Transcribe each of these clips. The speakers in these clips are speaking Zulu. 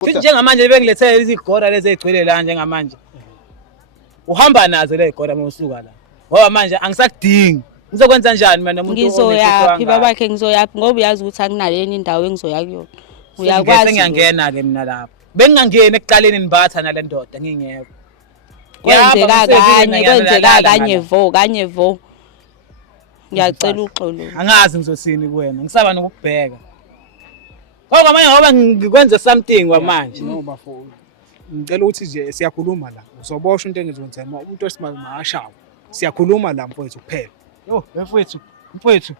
Futhi njengamanje bengilethele izigora lezi ezigcwele la njengamanje. Uhamba nazo le igora mawusuka la. Ngoba manje angisakudingi. Ngizokwenza kanjani mina umuntu ngizoyaphi babakhe ngizoyaphi ngoba uyazi ukuthi anginayo yeni indawo engizoya kuyona. Uyakwazi ngiyangena ke mina lapha. Bengingangena ekuqaleni nibatha nale ndoda ngingekho. Kwenzeka kanye vo. Ngiyacela uxolo. Angazi ngizosini kuwena. Ngisaba nokubheka. Ngoba manje ngoba ngikwenze something kwamanje. No bafowethu. Ngicela ukuthi nje siyakhuluma la. Uzoboshwa into engizoyenza umuntu wesimali mahashawo. Siyakhuluma la mfowethu kuphela. Yo, mfowethu,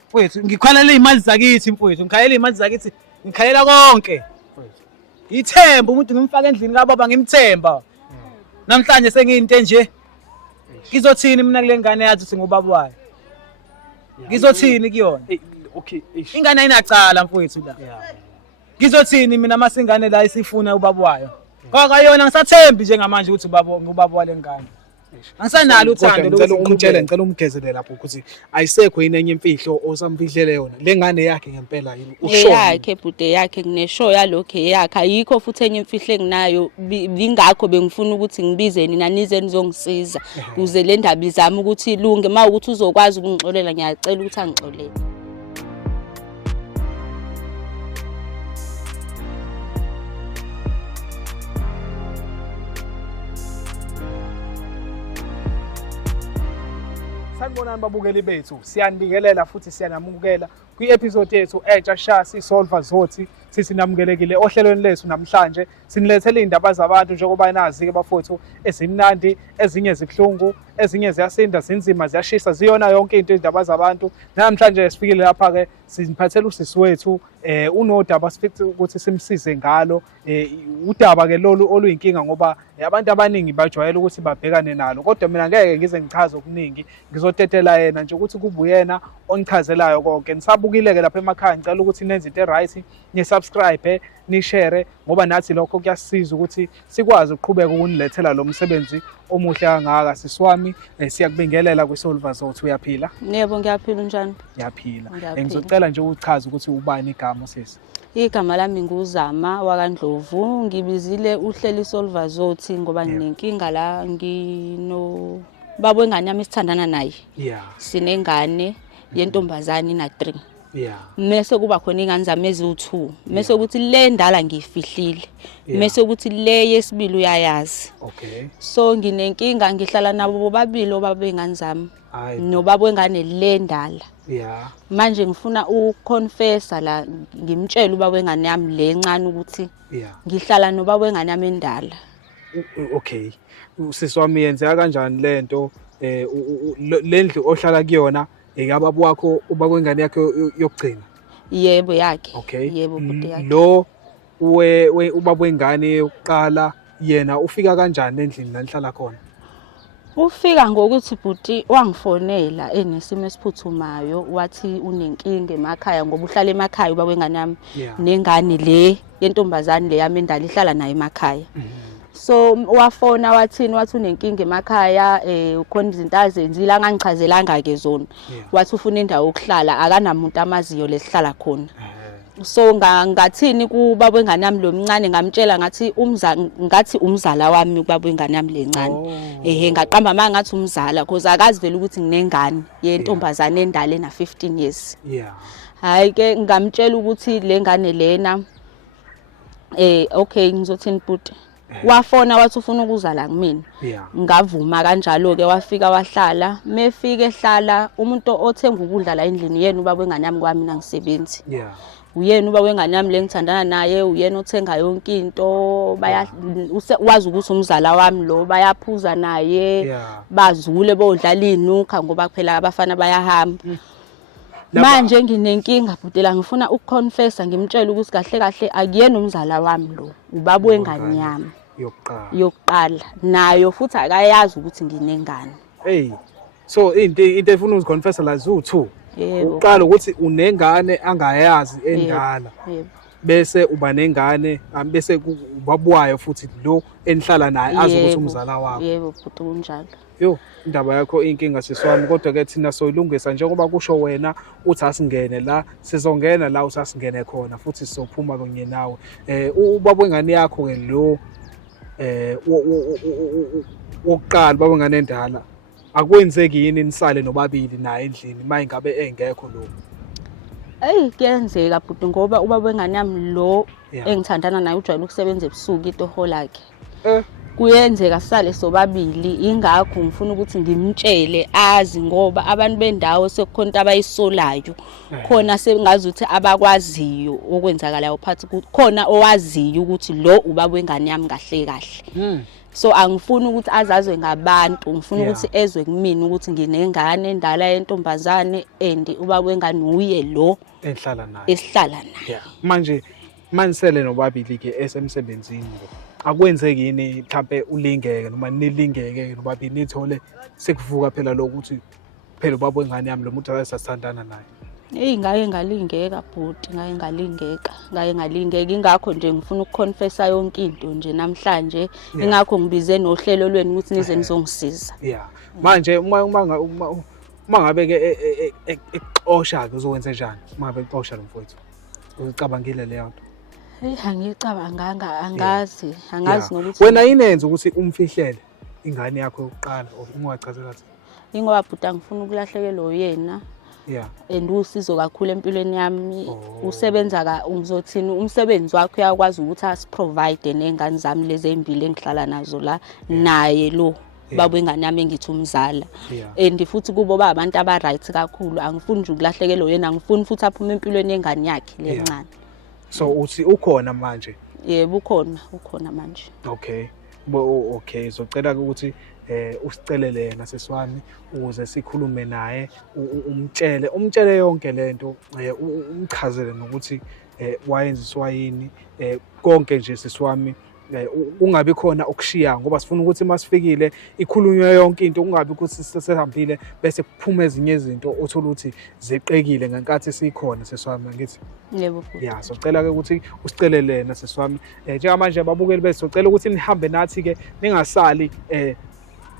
ngikhalela izimali zakithi mfowethu, ngikhalela izimali zakithi, ngikhalela konke. Mfowethu. Ithemba umuntu ngimfaka endlini kababa ngimthemba. Namhlanje sengiyinto nje. Ngizothini mina kule ngane yathi singubaba wayo? Ngizothini kuyona? Okay, ingane ayinacala mfowethu la. Ngizothini mina masingane la isifuna ubaba wayo? Ngoba yona ngisathembi njengamanje ukuthi ubaba wale ngane. Angisanalo uthando ngicela umgezele lapho ukuthi ayisekho yini enye imfihlo osamfihlele yona le ngane yakhe ngempela yini ushona yakhe bude yakhe kuneshow yalokho yakhe ayikho futhi enye imfihlo enginayo ingakho bengifuna ukuthi ngibize nina nize nizongisiza kuze le ndaba izami ukuthi ilunge mawukuthi uzokwazi ukungixolela ngiyacela ukuthi angixolele. Sanibonani babukeli bethu, siyanibingelela futhi siyanamukela kwi-episode yethu entsha Shasi Solva Zothi. Sithi namukelekile ohlelweni lethu namhlanje sinilethele indaba zabantu njengoba nazi ke bafowethu ezimnandi, ezinye zibhlungu, ezinye ziyasinda, zinzima, ziyashisa, ziyona yonke into indaba zabantu. Namhlanje sifikile lapha ke siniphathela usisi wethu unodaba sifithi ukuthi simsize ngalo. Udaba ke lolu oluyinkinga ngoba abantu abaningi bajwayele ukuthi babhekane nalo, kodwa mina ngeke ngize ngichaze okuningi, ngizotetela yena nje ukuthi kubuyena onichazelayo konke. Nisabukile ke lapha emakhaya ngicela ukuthi nenze into right, ni-subscribe, ni-share ngoba nathi lokho kuyasiza ukuthi sikwazi ukuqhubeka ukunilethela lo msebenzi omuhle kangaka. Sisi wami siyakubingelela kwiSolva Zothi. Uyaphila? Yebo ngiyaphila, unjani? Ngiyaphila. Ngizocela nje uchaze ukuthi ubani igama sisi. Igama lami nguzama wakaNdlovu. Ngibizile uhleli iSolva Zothi ngoba nginenkinga la, ngino baba wengane yami sithandana naye. Sinengane yentombazane ina 3. Mese kuba khona ingane zami ezi2. Mese ukuthi le ndala ngiyifihlile. Mese ukuthi le yesibili uyayazi. So nginenkinga, ngihlala nabo bobabili obaba wengane zami nobaba wengane le ndala. Manje ngifuna ukuconfessa la, ngimtshela ubaba wengane yami le encane ukuthi ngihlala nobaba wengane yami endala. Okay. Sisi wami yenzeka kanjani lento lendlu ohlala kuyona yababa wakho ubaba wengane yakhe yokugcina? Yebo yakhe. Okay. Yebo bude yakhe. Lo ubaba wengane yokuqala yena ufika kanjani endlini la nihlala khona? Ufika ngokuthi bhuti wangifonela enesimo esiphuthumayo, wathi unenkinga emakhaya ngoba uhlala emakhaya ubaba wengane yami nengane le yentombazane le yami endala ihlala naye emakhaya. So wafona wathini, wathi unenkinga emakhaya, ukhona izinto azenzile angangichazelanga ke zona. Wathi ufuna indawo yokuhlala, akanamuntu amaziyo lesihlala khona. So ngathini kubaba wengane yami lo mncane, ngamtshela ngathi ngathi umzala wami kubaba wengane yami lencane. Ngaqamba manje ngathi umzala because akazi vele ukuthi nginengane yentombazane endala na 15 years. Hayi ke ngamtshela ukuthi le ngane lena okay ngizothini bhuti. Wafona wathi ufuna ukuza la kumina. Ngavuma kanjalo ke, wafika wahlala. Mefike ehlala umuntu othenga ukudla la endlini yena ubaba wengane yami kwami mina ngisebenzi. Uyena ubaba wengane yami lengithandana naye, uyena othenga yonke into, wazi ukuthi umzala wami lo bayaphuza naye, bazule bodlala inuka ngoba kuphela abafana bayahamba. Manje nginenkinga bhutela, ngifuna ukuconfessa ngimtshela ukuthi kahle kahle akuyena umzala wami lo, ubaba wengane yami yokuqala nayo futhi akayazi ukuthi nginengane. So into efuna uziconfessa la zu2. Uqala ukuthi unengane angayazi endala. bese uba nengane bese ubabuwayo futhi lo enihlala naye azi ukuthi Yebo. umzala wakho. Yebo bhuti kunjalo. Yo, indaba yakho inkinga siswami, kodwa ke thina soyilungisa njengoba kusho wena uthi asingene la, sizongena la uthi asingene khona futhi sizophuma kunye nawe. Ubaba wengane yakho ke lo wokuqala baba wengane endala akwenzeki yini nisale nobabili naye endlini mayingabe engekho lo? Eyi kuyenzeka bhuti ngoba ubaba wengane yami lo Yeah. engithandana naye ujwayele ukusebenza ebusuku itoho lakhe. Eh, Kuyenzeka sisale sobabili ingakho ngifuna ukuthi ngimtshele azi ngoba abantu bendawo sekukhona abayisolayo. Khona sengazi ukuthi abakwaziyo okwenzakalayo phathi khona owaziyo ukuthi lo ubaba wengane yami kahle kahle. So angifuni ukuthi azazwe ngabantu, ngifuna Yeah. ukuthi ezwe kumina ukuthi nginengane endala yentombazane and ubaba wengane uye lo enhlala naye. esihlala naye. Yeah. Manje manisele nobabili ke esemsebenzini lo. Akwenzeki yini mhlambe ulingeke noma nilingeke nobabili nithole sekuvuka phela lokuthi phela ubaba wengane yami lo muntu akasathandana naye. Eyi ngake ngalingeka bhuti, ngake ngalingeka ingakho nje ngifuna ukuconfessa yonke into nje namhlanje, ingakho ngibize nohlelo lweni ukuthi nize nizongisiza. Yeah. Manje uma ngabe ke exosha ke uzokwenza njani? Uma ngabe exosha lo mfowethu. Uzicabangile leyo nto. Eyi angicabanganga, angazi nokuthi Wena inenze ukuthi umfihlele ingane yakho yokuqala or ungachazela kathi. ingoba bhuti angifuna ukulahlekelwa uyena. Yeah. And usizo kakhulu empilweni yami. Oh. Usebenza ngizothini umsebenzi wakhe uyakwazi ukuthi asiprovide nengane zami lezi ezimbili engihlala nazo la naye lo baba wengane yami engithi umzala. Yeah. And futhi kubo ba abantu aba right kakhulu, angifuni nje ukulahlekelwa yena, angifuni futhi aphume empilweni yengane yakhe lencane. So uthi ukhona manje. Yebo ukhona manje. Okay. Okay, izocela ukuthi usicelele yena sesiwami ukuze sikhulume naye umtshele yonke lento umchazele nokuthi wayenziswa yini konke nje sesiwami ungabi khona okushiya ngoba sifuna ukuthi masifikile ikhulunywe yonke into kungabi ukuthi sesihambile bese kuphuma ezinye izinto othola ukuthi zeqekile ngenkathi sikhona sesiwami ngithi. Yebo. Yeah, so cela ke ukuthi usicelele yena sesiwami njengamanje ababukeli bethu socela ukuthi nihambe nathi ke ningasali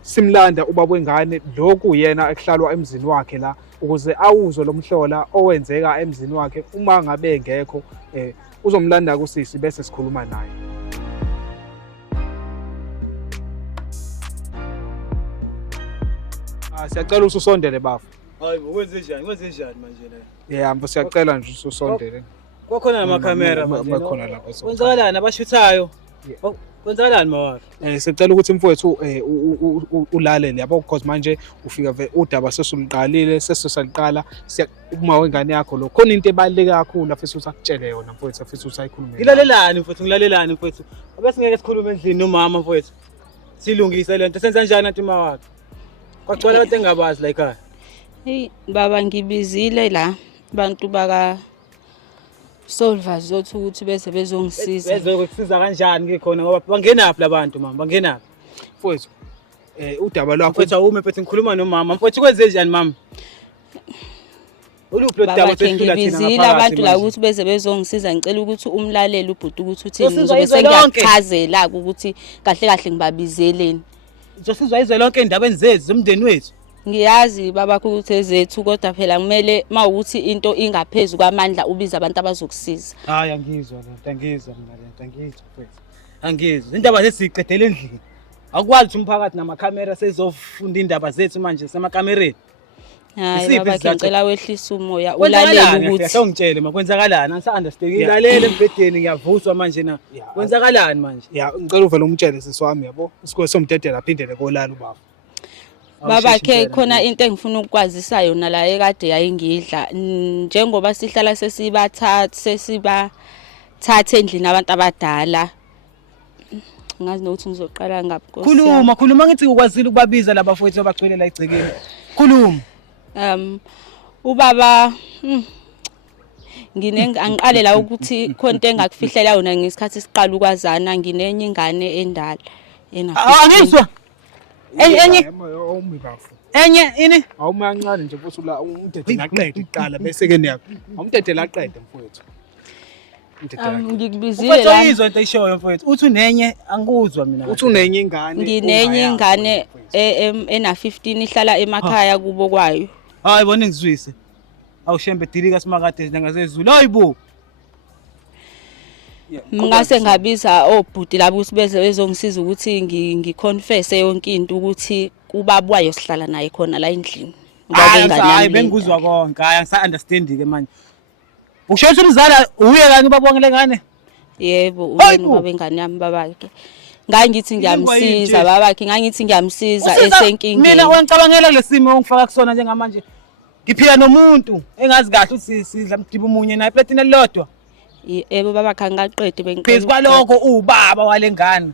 simlanda ubaba wengane lokhu yena ekuhlalwa emzini wakhe la ukuze awuzwe lomhlola owenzeka emzini wakhe uma ngabe engekho uzomlanda kusisi bese sikhuluma naye. Siyacela usondele bafu. Hayi ukwenze njani manje la? Yeah, mfo siyacela nje usondele. Kwakhona namakamera manje. Bakhona lapho. Kwenzakalani abashuthayo? Kwenzakalani mawakhe? Sicela ukuthi mfowethu ulalele yabo because manje ufika udaba sesuluqalile sesosaliqala uma wengane yakho lo khona into ebaluleke kakhulu afisa usakutshele yona mfowethu afisa usayikhulume. Ngilalelani mfowethu abese ngeke sikhulume endlini nomama mfowethu. Silungise lento senza kanjani anti mawakhe? Kwagcwala abantu engabazi la ekhaya. Hey baba ngibizile la abantu baka Solva zothi ukuthi bese bezongisiza. Bezokusiza kanjani ke khona ngoba bangenaphi labantu mama bangenaphi? Mfowethu udaba lwakho Mfowethu awume mfowethu ngikhuluma nomama. Mfowethu kwenze njani mama? Uluphi lo daba sesifula ngibizile abantu la ukuthi beze bezongisiza ngicela ukuthi umlaleli ubhuti ukuthi uthini Uzosizwa ngizobe izwe lonke. sengiyakuchazela ukuthi kahle kahle ngibabizeleni. Uzosizwa izwe lonke endabeni zethu zomndeni wethu. Ngiyazi babakho ukuthi ezethu kodwa phela kumele mawukuthi into ingaphezulu kwamandla ubiza abantu abazokusiza. Hayi angizwa lento angizwa mina lento angizwa mfowethu. Angizwa indaba lesiqedele endlini. Akwazi ukuthi umphakathi namakhamera sezofunda indaba zethu manje semakamereni. Hayi baba ngicela wehlisa umoya ulalele ukuthi ngitshele makwenzakalani angisaunderstand ngilalele embedeni ngiyavuswa manje na kwenzakalani manje. Yeah, ngicela uvele umtshele sisiwami yabo isikole somdedela aphindele kolala ubaba. Baba ke khona into engifuna ukukwazisa yona la ekade yayingidla njengoba sihlala sesibathathe endlini abantu abadala. Ngazi nokuthi ngizoqala ngaphi Nkosi. Khuluma ngithi ukwazile ukubabiza laba mfowethu abagcwele la egcekeni. Khuluma. Ubaba angiqale la ukuthi khona into engakufihlela yona ngesikhathi siqala ukwazana nginenye ingane endala Angizwa. Enye ini? Awuma kancane nje futhi la umdede laqeda iqala bese ke niyaphi. Umdede laqeda mfowethu. Ngikubizile Mfowethu la. uyizwa into eyishoyo mfowethu. Uthi unenye angikuzwa mina. Uthi unenye ingane. Nginenye ingane ena 15 ihlala emakhaya kubo kwayo. Hayi bona ngizwise. Awushembe dilika simakade nangazezulu. Hayibo. Ngase ngabiza obhuti labo ukuthi beze bezongisiza ukuthi ngiconfess yonke into ukuthi ubabwayo sihlala naye khona la endlini. Hayi bengikuzwa konke. Hayi angisa-understand ke manje. Usho ukuthi umzala uye kanye babongele ngane? Yebo, uyena babengane yami babakhe. Ngangithi ngiyamsiza babakhe, ngangithi ngiyamsiza esenkingeni. Mina wangicabangela kulesimo ongifaka kusona njengamanje. Ngiphila nomuntu engazi kahle ukuthi sidla mdiba umunye naye platini elilodwa. Yebo babakhe angaqedi Phezu bengiqela. kwalokho ubaba walengane.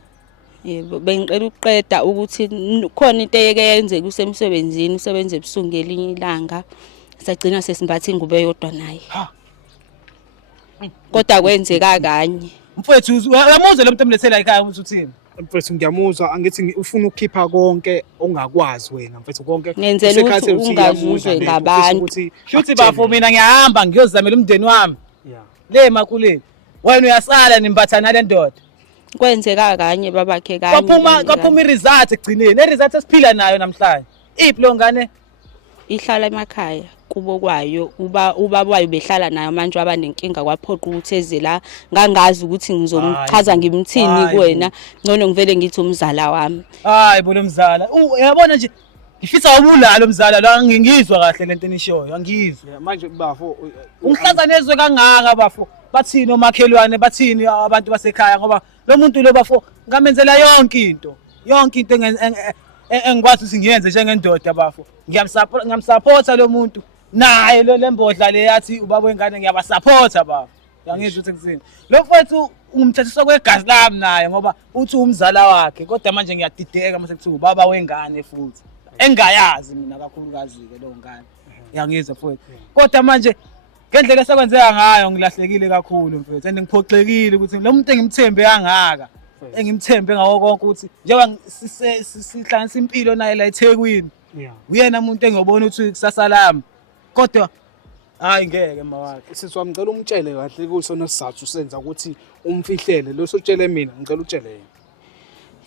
Yebo bengiqela ukuqeda ukuthi khona into eyeke yenzeka usemsebenzini, usebenze ebusuku ngelinye ilanga. Sagcina sesimbathe ingubo eyodwa naye. Kodwa kwenzeka kanye. Mfowethu uyamuzwa lo muntu emlethela ekhaya ukuthi uthini? Mfethu ngiyamuzwa angithi ufuna ukukhipha konke ongakwazi wena mfethu konke. Ngenzela ukuthi ungazuzwe ngabantu. Shuthi bafo mina ngiyahamba ngiyozamela umndeni wami. Yeah. Le makuleni. Wena uyasala nimbatha nale ndoda. Kwenzeka kanye babakhe kanye. Kwaphuma iresult egcineni. Iresult esiphila nayo namhlanje. Iphi lo ngane? Ihlala emakhaya kubo kwayo ubabwayo behlala nayo manje abanenkinga kwaphoqa ukuthi eze la ngangazi ukuthi ngizomchaza ngimthini kuwena ngcono ngivele ngithi umzala wami. Hayi bo lo mzala. Uyabona nje ngifisa ubulalo mzala la ngingizwa kahle lento enishoyo angizwe. Manje bafo Ungihlaza nezwe kangaka bafo. Bathini omakhelwane bathini abantu basekhaya ngoba lo muntu lo bafo ngamenzela yonke into. Yonke into engikwazi ukuthi ngiyenze njengendoda bafo. Ngiyamsupporta lo muntu. Naye lo lembodla le yathi ubaba wengane ngiyabasupporta bafo. Yangizwe ukuthi kusini. Lo mfowethu ungumthathiswa kwegazi lami naye ngoba uthi umzala wakhe kodwa manje ngiyadideka mase kuthiwa ubaba wengane futhi. Engayazi mina kakhulukazi ke lo ngane. Yangizwa futhi. Kodwa manje ngendlela esekwenzeka ngayo ngilahlekile kakhulu mfethu and ngiphoxekile ukuthi lo muntu engimthembe kangaka. Engimthembe ngawo konke ukuthi njengoba sihlanganisa impilo naye la eThekwini. Uyena umuntu engiyobona ukuthi kusasa lami. Kodwa hayi ngeke mawakhe. Sisi wami ngicela umtshele kahle kusona sizathu senza ukuthi umfihlele lo sotshele mina ngicela utshele yena.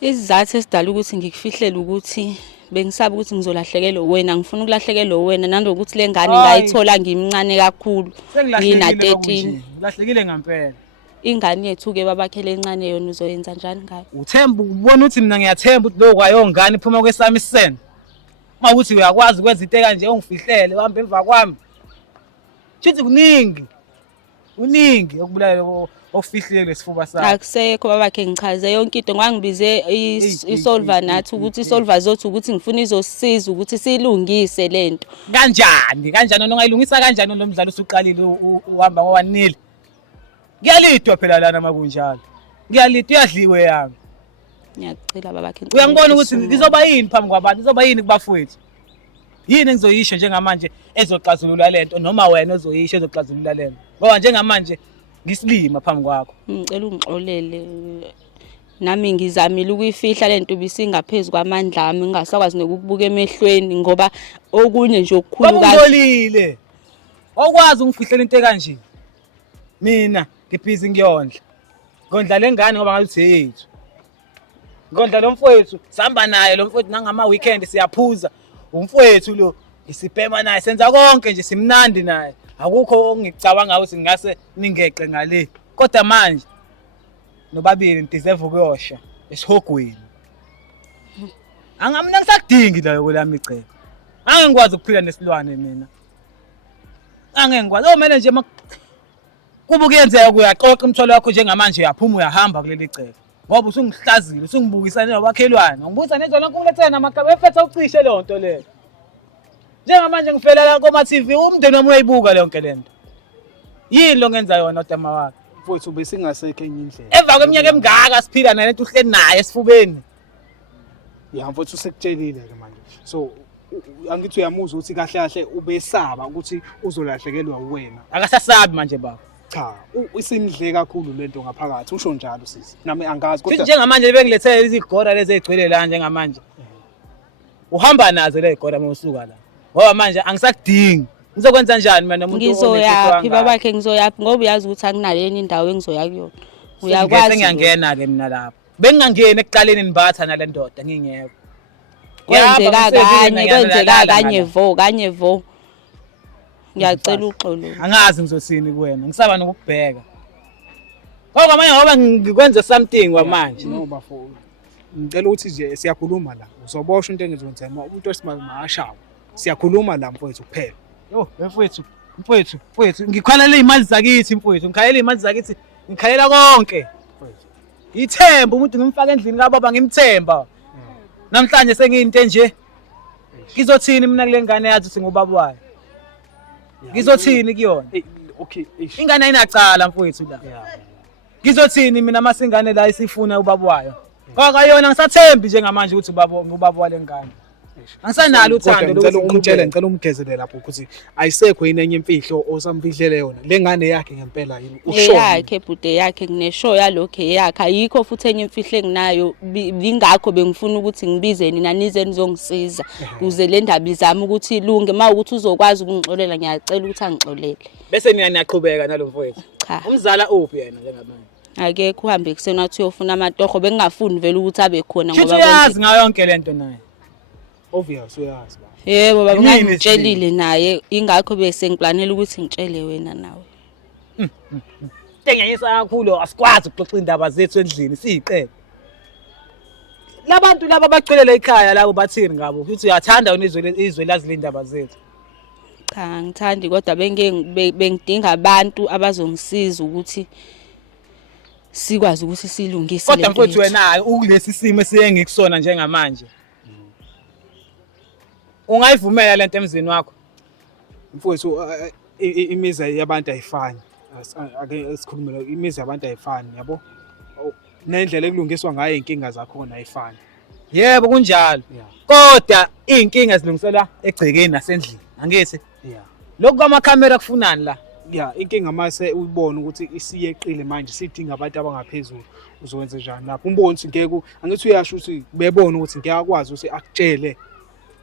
Isizathu esidala ukuthi ngikufihlele ukuthi bengisaba ukuthi ngizolahlekelwa wena ngifuna ukulahlekelwa wena nandokuthi lengane ngayithola ngimncane kakhulu ngina 13 lahlekile ngempela ingane yethu ke babakhele encane yona uzoyenza njani ngayo uthemba ubona ukuthi mina ngiyathemba ukuthi lo kwayongane iphuma kwesami isene mawuthi uyakwazi ukwenza into kanje ungifihlele uhamba emva kwami chithi kuningi okubulala ofihlile lesifuba sakhe akusekho babakhe ngichaze yonke into ngangibize isolver nathi ukuthi isolver zothi ukuthi ngifuna izosiza ukuthi silungise lento kanjani nongayilungisa kanjani lo mdlalo usuqalile uhamba ngowanile ngiyalidwa phela lana makunjalo ngiyalidwa uyadliwe yami ngiyacela babakhe uyangibona ukuthi ngizoba yini phambi kwabantu ngizoba yini kubafowethu yini engizoyisho njengamanje ezoxazulula lento noma wena ozoyisho ezoxazulula lento ngoba njengamanje ngisilima phambi kwakho ngicela ungixolele nami ngizamile ukuyifihla lento bisingaphezulu kwamandla ami ngingasakwazi nokukubuka emehlweni ngoba okunye nje okukhulu kahle ungolile okwazi ungifihlela into kanje mina ngibhizi ngiyondla ngondla lengane ngoba ngathi yethu ngondla lo mfowethu sihamba naye lo mfowethu nangama weekend siyaphuza umfowethu lo isibhema naye senza konke nje simnandi naye akukho ongicabanga ukuthi ngase ningeqe ngale kodwa manje nobabili ndideserve ukuyosha esihogweni angamna ngisakudingi la yokulami icebo angeke ngikwazi ukuphila nesilwane mina angeke ngikwazi omele nje kuba kuyenzeka uyaxoxa umthwalo wakho njengamanje uyaphuma uyahamba kuleli cebo ngoba usungihlazile usungibukisana nabakhelwane ngibuza nezona nkulethena amagaba efetha ucishe le nto le njengamanje ngifela la koma TV umndeni wami uyayibuka le yonke lento yini lo ngenza yona odama wakhe mfowethu besingasekho enye indlela emva kweminyaka emingaka siphila naye lento uhleli naye esifubeni ya mfowethu usekutshelile ke manje so angithi uyamuzwa ukuthi kahle kahle ubesaba ukuthi uzolahlekelwa wena akasasabi manje baba cha isimdle kakhulu lento ngaphakathi usho njalo sisi nami angazi kodwa njengamanje bengilethele izigora lezi ezigcwele la njengamanje uhamba nazo le igora mawusuka la ngoba manje angisakudingi Ngizokwenza kanjani mina nomuntu Ngizoyaphi babakhe ngizoyaphi ngoba uyazi ukuthi akunale enye indawo engizoya kuyona. Uyakwazi ngiyangena ke mina lapho. Bengingangeni ekuqaleni nibatha nale ndoda ngingekho. Kwenzeka kanye vo. Ngiyacela uxolo. Angazi ngizothini kuwena. Ngisaba nokubheka. Ngoba manje ngoba ngikwenze something kwamanje. No bafo. Ngicela ukuthi nje siyakhuluma la. Uzoboshwa into engizonzema umuntu wesimanje makashawa. Siyakhuluma la mfowethu kuphela. Yo, mfowethu, ngikhalela izimali zakithi mfowethu, ngikhalela izimali zakithi, ngikhalela konke. Mfowethu. Ithemba umuntu ngimfaka endlini kababa ngimthemba. Namhlanje sengiyinto nje. Ngizothini mina kule ngane yathi ukuthi ngubaba wayo? Ngizothini kuyona? Okay, ingane ayinacala mfowethu la. Ngizothini mina masingane la isifuna ubaba wayo? Ngoba yona ngisathembi njengamanje ukuthi ubaba wale ngane. Angisanalo uthando ngicela umgezele lapho ukuthi ayisekho yini enye imfihlo osamfihlele yona le ngane yakhe ngempela yini usho yakhe bude yakhe ngineshow yalokho yakhe ayikho futhi enye imfihlo enginayo ingakho bengifuna ukuthi ngibize nina nize nizongisiza kuze le ndaba izama ukuthi ilunge mawukuthi uzokwazi ukungixolela ngiyacela ukuthi angixolele bese nina niyaqhubeka nalo mfowethu cha umzala uphi yena njengamanje akekho uhambe kusena uthi uyofuna amatoho bengingafuni vele ukuthi abe khona ngoba uyazi ngayo yonke lento naye obvious uyazi ba yebo baba ngangitshelile naye ingakho bese ngiplanela ukuthi ngitshele wena nawe Tengiyisa kakhulu asikwazi ukuxoxa indaba zethu endlini siyiqele labantu laba bacwelela ekhaya labo bathini ngabo ukuthi uyathanda izwe lazi le ndaba zethu cha ngithandi kodwa bengidinga abantu abazongisiza ukuthi sikwazi ukuthi silungise kodwa mfowethu wena ukulesi simo esiyengikusona njengamanje ungayivumela lento emzini wakho mfowethu imiza yabantu ayifani ake sikhulumele imiza yabantu ayifani yabo nendlela ekulungiswa ngayo inkinga zakhona ayifani yebo kunjalo kodwa inkinga zilungiselwa egcekeni nasendlini angithi lokho kwamakhamera kufunani la inkinga mase uyibona ukuthi isiyeqile manje sidinga abantu abangaphezulu uzokwenza njani lapho umbone ukuthi ngeke angithi uyasho ukuthi bebona ukuthi ngiyakwazi ukuthi akutshele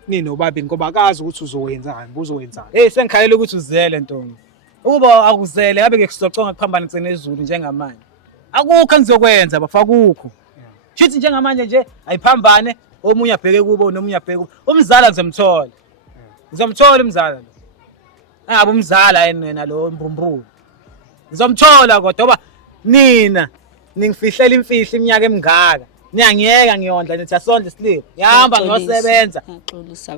nini obabini ngoba akazi ukuthi uzowenzani uzowenzani hey sengikhalela ukuthi uzele ntombi ukuba akuzele ngabe ngekusoconga kuphambanise nezulu njengamanje akukho engizokwenza bafakukho shithi njengamanje nje ayiphambane omunye abheke kubo nomunye abheke kubo umzala ngizomthola umzala lo angabe umzala yena lo mbumbulo ngizomthola kodwa ngoba nina ningifihlela imfihlo iminyaka emingaka niyangiyeka ngiyondla nithi asonde siliphi ngihamba ngiyosebenza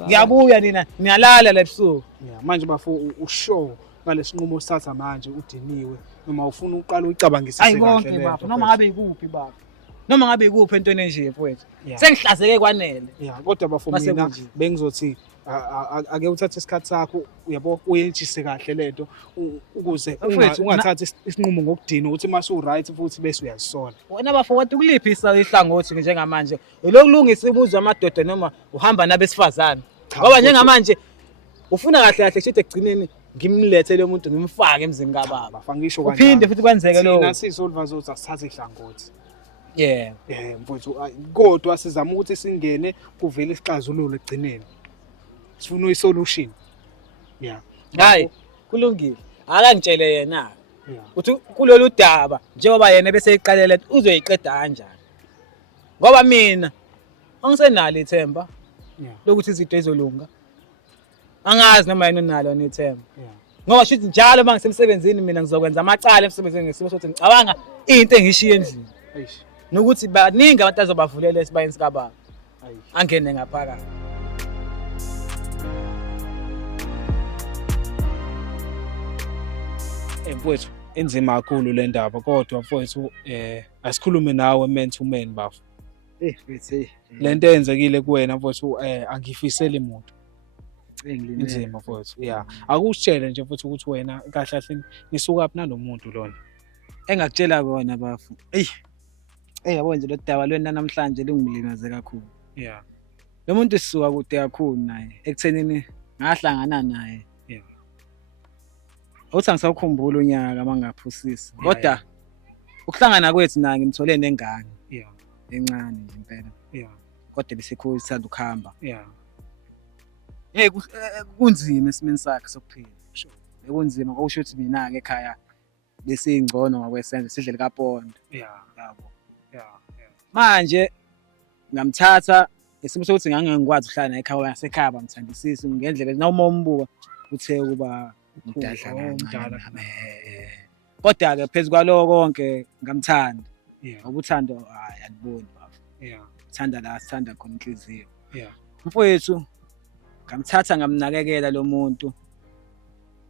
ngiyabuya nina niyalala la ebusuku manje bafo ushow ngalesinqumo sithatha manje udiniwe noma ufuna uqala uyicabangisise kahle lento noma ngabe ikuphi baba noma ngabe ikuphi entweni enje mfowethu sengihlazeke kwanele kodwa bafo mina bengizothi ake uthathe isikhathi sakho uyabo uyentshise kahle lento ukuze ungathathi isinqumo ngokudina ukuthi mase uright futhi bese uyazisola wena bafowethu kuliphi ihlangothi njengamanje lokulungisa imibuzo amadoda noma uhamba nabesifazane ngoba njengamanje ufuna kahle kahle kusho ekugcineni ngimlethe lo muntu ngimfake emzini kababa bafangisho kanjalo uphinde futhi kwenzeke lokho thina sisolva zothi asithathe ihlangothi mfowethu kodwa sizama ukuthi singene kuvele isixazululo egcineni sifuna isolution hayi kulungile akangitshele yena uthi kulolu daba njengoba yena bese eyiqalela uzoyiqeda kanjani ngoba mina angisenalo ithemba lokuthi izinto ezolunga angazi noma yena unalo nethemba ngoba shithi njalo mangisemsebenzini mina ngizokwenza amacala emsebenzini ngesimo sokuthi ngicabanga into engishiye endlini nokuthi baningi abantu azobavulela esibayeni sikababa angene ngaphakathi mfowethu enzima kakhulu le ndaba kodwa mfowethu asikhulume nawe man to man bafo lento eyenzekile kuwena mfowethu angifiseli muntu inzima mfowethu akusitshele nje mfowethu ukuthi wena kahle kahle nisuka uphi nalomuntu lona engakutshela kona bafo yabo nje lo daba lwena namhlanje lingilimaze kakhulu lo muntu sisuka kude kakhulu naye ekuthenini ngahlangana naye uthi angisakhumbula unyaka mangaphusisi kodwa ukuhlangana kwethu naye ngimthole nengane encane nje impela kodwa besikhulu sithanda ukuhamba kunzima esimeni sakhe sokuphila Sure. bekunzima okusho ukuthi mina-ke ekhaya besingcono ngakwesenzo sidle likapondo Yeah. yabo. Yeah. Yeah. Manje ngamthatha isimo sokuthi ngangikwazi ukuhlala naye ekhaya ngasekhaya bamthandisisi ngendlela noma umbuka uthe ukuba umdadla Umdala. kancane. Kodwa-ke phezu kwaloko konke ngamthanda Yeah. ngoba uthando hayi aliboni baba. Yeah. Uthanda la sithanda khona inhliziyo. Yeah. Mfowethu ngamthatha ngamnakekela lo muntu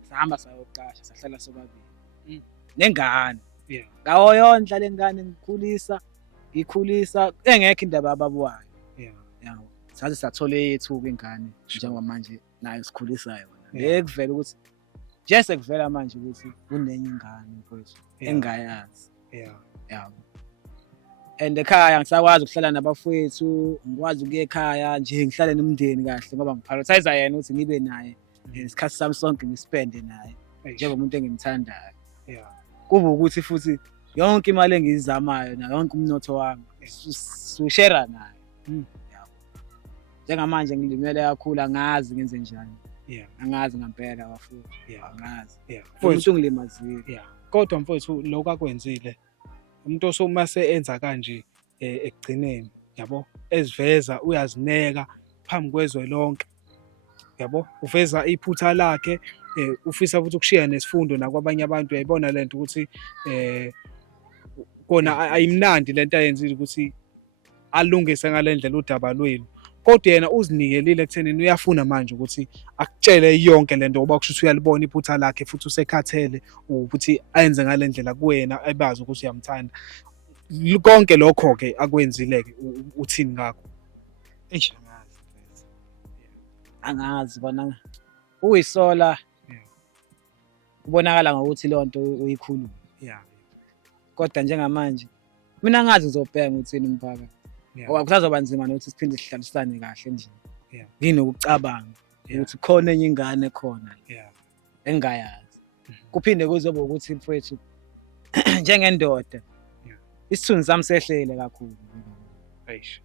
sahamba sayoqasha sahlala sobabili nengane Yeah. ngawo yonke lengane ngikhulisa engekho indaba yababuwayo Yeah. yawo saze sathola ethuka ingane njengoba manje nayo sikhulisa yona Yeah. bekuvela ukuthi nje sekuvela manje ukuthi kunenye ingane mfowethu Yeah. engayazi Yeah. yawo and ekhaya ngisakwazi ukuhlala nabafowethu ngikwazi ukuya ekhaya nje ngihlale nomndeni kahle ngoba ngiprioritize yena ukuthi ngibe naye isikhathi sami sonke ngispende naye njengomuntu engimthandayo. Yeah. Kube ukuthi futhi yonke imali engiyizamayo na yonke umnotho wami sushare naye. Yabo. Njengamanje ngilimele kakhulu angazi ngenze njani. Yeah. Angazi ngempela bafowethu. Yeah. Angazi. Yeah. Futhi ungilimazile. Yeah. Kodwa mfowethu lokho akwenzile umuntu osomase enza kanje ekugcineni yabo eziveza uyazineka phambi kwezwe lonke yabo uveza iphutha lakhe ufisa futhi ukushiya nesifundo nakwabanye abantu uyayibona lento ukuthi kona ayimnandi lento ayenzile ukuthi alungise ngalendlela udaba lwenu kodwa yena uzinikelile ekuthenini uyafuna manje ukuthi akutshele yonke lento ngoba kusho ukuthi uyalibona iphutha lakhe futhi usekhathele ukuthi ayenze ngalendlela kuwena ebazi ukuthi uyamthanda konke lokho ke akwenzile ke uthini ngakho eish Angazi bona uyisola kubonakala ngokuthi lonto uyikhuluma. yeah Kodwa njengamanje mina ngazi ngizobheka ukuthini umphakathi. Ngoba kusazoba nzima nokuthi siphinde sihlalisane kahle nje. Yeah. Nginokucabanga ukuthi khona enye ingane khona yeah engayazi. Kuphinde kuzoba ukuthi mfowethu njengendoda isithunzi sami sehlele kakhulu. eish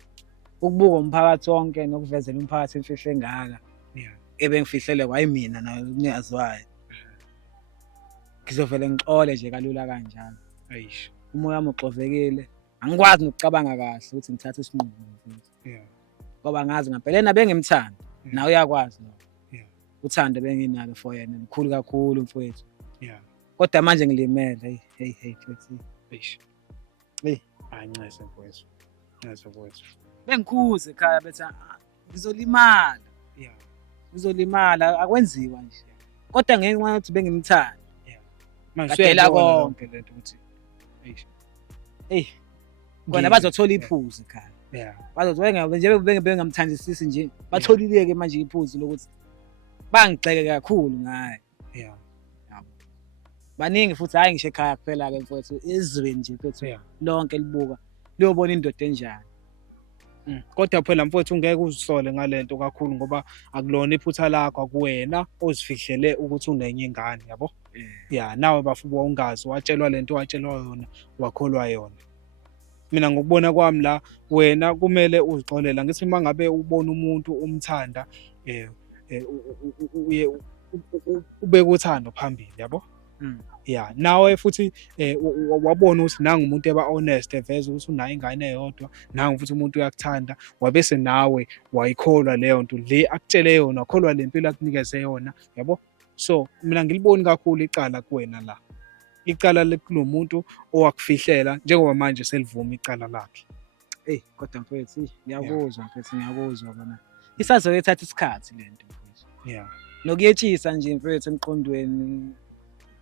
Ukubuka umphakathi wonke nokuvezela umphakathi imfihlo engaka yeah ebengifihlele kwayimina nayo unyaziwayo. Ngizovela ngixole nje kalula kanjalo. eish Umoya wami uxovekile. Angikwazi nokucabanga kahle ukuthi ngithathe isinqumo mfowethu. yeah Ngoba ngazi ngempela yena bengimthanda. Nawe uyakwazi lokho. Yeah. Uthando benginalo for yena mkhulu kakhulu mfowethu. yeah Kodwa manje ngilimele hey mfowethu. eish Hey. Ayincese mfowethu ngiyazi mfowethu Bengikhuze ekhaya bethi ngizolimala. yeah Ngizolimala akwenziwa nje. Kodwa ngenxa yokuthi bengimthanda. manje Kadela uyayibona konke. lento ukuthi eish Hey. Kona bazothola iphuzu ekhaya. yeah Bazothola nje bengamthandisisi nje. Batholileke manje iphuzu lokuthi bangigxeke kakhulu ngaye. yeah Baningi futhi hayi ngisho ekhaya kuphela ke mfowethu izweni nje mfowethu Yeah. lonke libuka liyobona indoda enjani. kodwa phela mfowethu ungeke uzisole ngalento kakhulu ngoba akulona iphutha lakho akuwena ozifihlele ukuthi unenye ingane yabo yeah nawe bafuba ungazi watshelwa lento watshelwa yona wakholwa yona mina ngokubona kwami la wena kumele uzixolela ngithi mangabe ubona umuntu umthanda uye ubeka uthando phambili yabo yeah nawe futhi wabona ukuthi nanga umuntu eba honest eveza ukuthi unayo ingane eyodwa nanga futhi umuntu uyakuthanda wabese nawe wayikholwa leyo nto le akutshele yona wakholwa lempilo akunikeze yona yabo so mina ngiliboni kakhulu icala kuwena la icala lekulomuntu owakufihlela njengoba manje selivuma icala lakhe Kodwa mfowethu ngiyakuzwa mfowethu ngiyakuzwa bona isazoyithatha isikhathi lento mfowethu yeah nokuyetshisa nje mfowethu emqondweni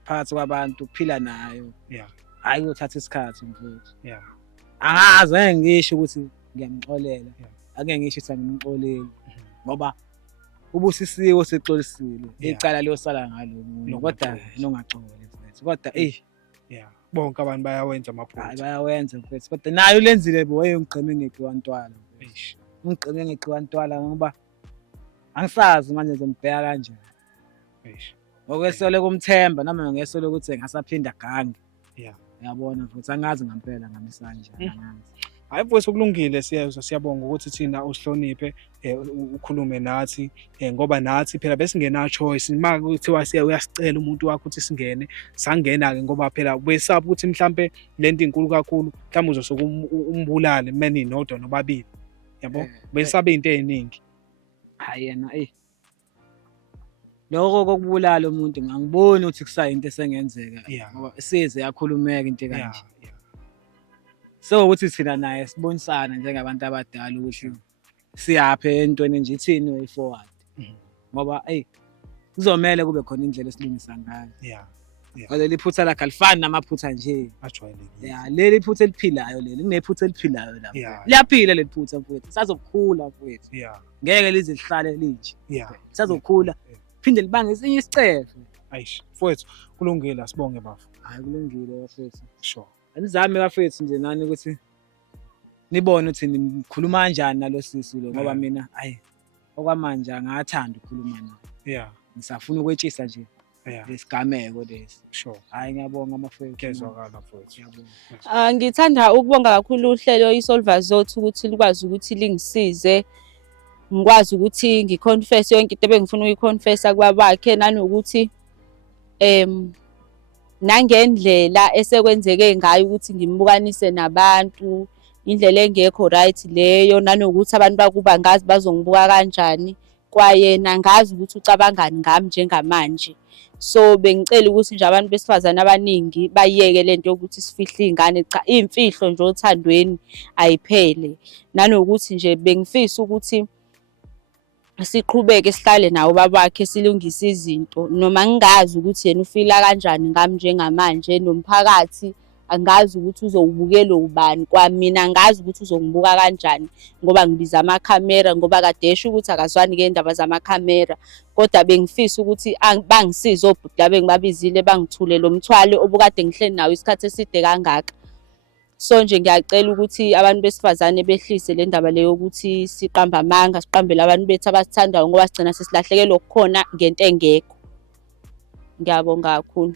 phakathi kwabantu ukuphila nayo yeah hayi kuyothatha isikhathi mfowethu yeah angazi ngeke ngisho ukuthi ngiyamxolela Yeah. ake ngisho ukuthi angimxoleli ngoba ubusisiwe sexolisile Yeah. icala liyosala ngalo Lo kodwa ngaxoli. nongaxoli mfowethu kodwa yeah bonke abantu bayawenza hayi amaphutha bayawenza mfowethu kodwa nayo lenzile bo ngigqime ngegciwantwala eish ngigqime ngegciwantwala ngoba angisazi manje ngizombheka kanjani eish ngokwesole kumthemba noma ngesole ukuthi ngasaphinda gange yeah yabona futhi angazi ngempela ngamisa kanjani angazi Hayi mfowethu kulungile siyabonga ukuthi thina usihloniphe ukhulume nathi ngoba nathi phela besingena choice uma kuthiwa uyasicela umuntu wakho ukuthi singene sangena ke ngoba phela besaba ukuthi mhlambe lento inkulu kakhulu mhlawumbe uzosuka umbulale meni nodwa nobabili yabo besaba izinto eziningi. Hayi yena lokho kokubulala umuntu ngangiboni ukuthi kusayinto esengenzeka ngoba size yakhulumeka into kanje. So ukuthi thina naye sibonisana njengabantu abadala ukuthi siyaphe entweni nje ithini way forward. Ngoba kuzomela kube khona indlela esilungisa ngayo. Leli phutha lakhe alifani namaphutha nje ajwayelekile. Leli phutha eliphilayo leli kunephutha eliphilayo lapha. Liyaphila leli phutha mfowethu. Sazokhula mfowethu. Ngeke lize lihlale linje. Sazokhula. Phinde libange esinye isicefe. Ayish mfowethu kulungile sibonge bafu. Hayi kulungile bafethu. Sure. Anizame bafethu nje nani ukuthi nibone ukuthi nikhuluma kanjani nalo sisi lo ngoba mina okwamanje angathanda ukukhuluma naye. Ngisafuna ukwetshisa nje. Lesigameko lesi. Sure. Hayi ngiyabonga mafethu. Kezwakala mfowethu. Ngithanda ukubonga kakhulu uhlelo iSolva Zothu ukuthi likwazi ukuthi lingisize. Ngikwazi ukuthi ngiconfess yonke into ebengifuna ukuyiconfessa kwabakhe nanokuthi nangendlela esekwenzeke ngayo ukuthi ngimbukanise nabantu indlela engekho right leyo nanokuthi abantu bakuba ngazi bazongibuka kanjani kwayena ngazi ukuthi ucabangani ngami njengamanje. So bengicela ukuthi nje abantu besifazane abaningi bayeke lento yokuthi sifihle izingane, cha imfihlo nje othandweni ayiphele. Nanokuthi nje bengifisa ukuthi siqhubeke sihlale nawo babakhe silungise izinto noma ngingazi ukuthi yena ufila kanjani ngami njengamanje nomphakathi angazi ukuthi uzowubukela ubani kwamina ngazi ukuthi uzongibuka kanjani ngoba ngibiza amakhamera ngoba kadesha ukuthi akazwani ngendaba zamakhamera kodwa bengifisa ukuthi bangisize obhuti labe ngibabizile bangithule lo mthwalo obukade ngihleli nawo isikhathi eside kangaka. So nje ngiyacela ukuthi abantu besifazane behlise le ndaba leyo ukuthi siqamba amanga siqambele abantu bethu abasithandayo ngoba sigcina sesilahlekelwa ukukhona ngento engekho. Ngiyabonga kakhulu.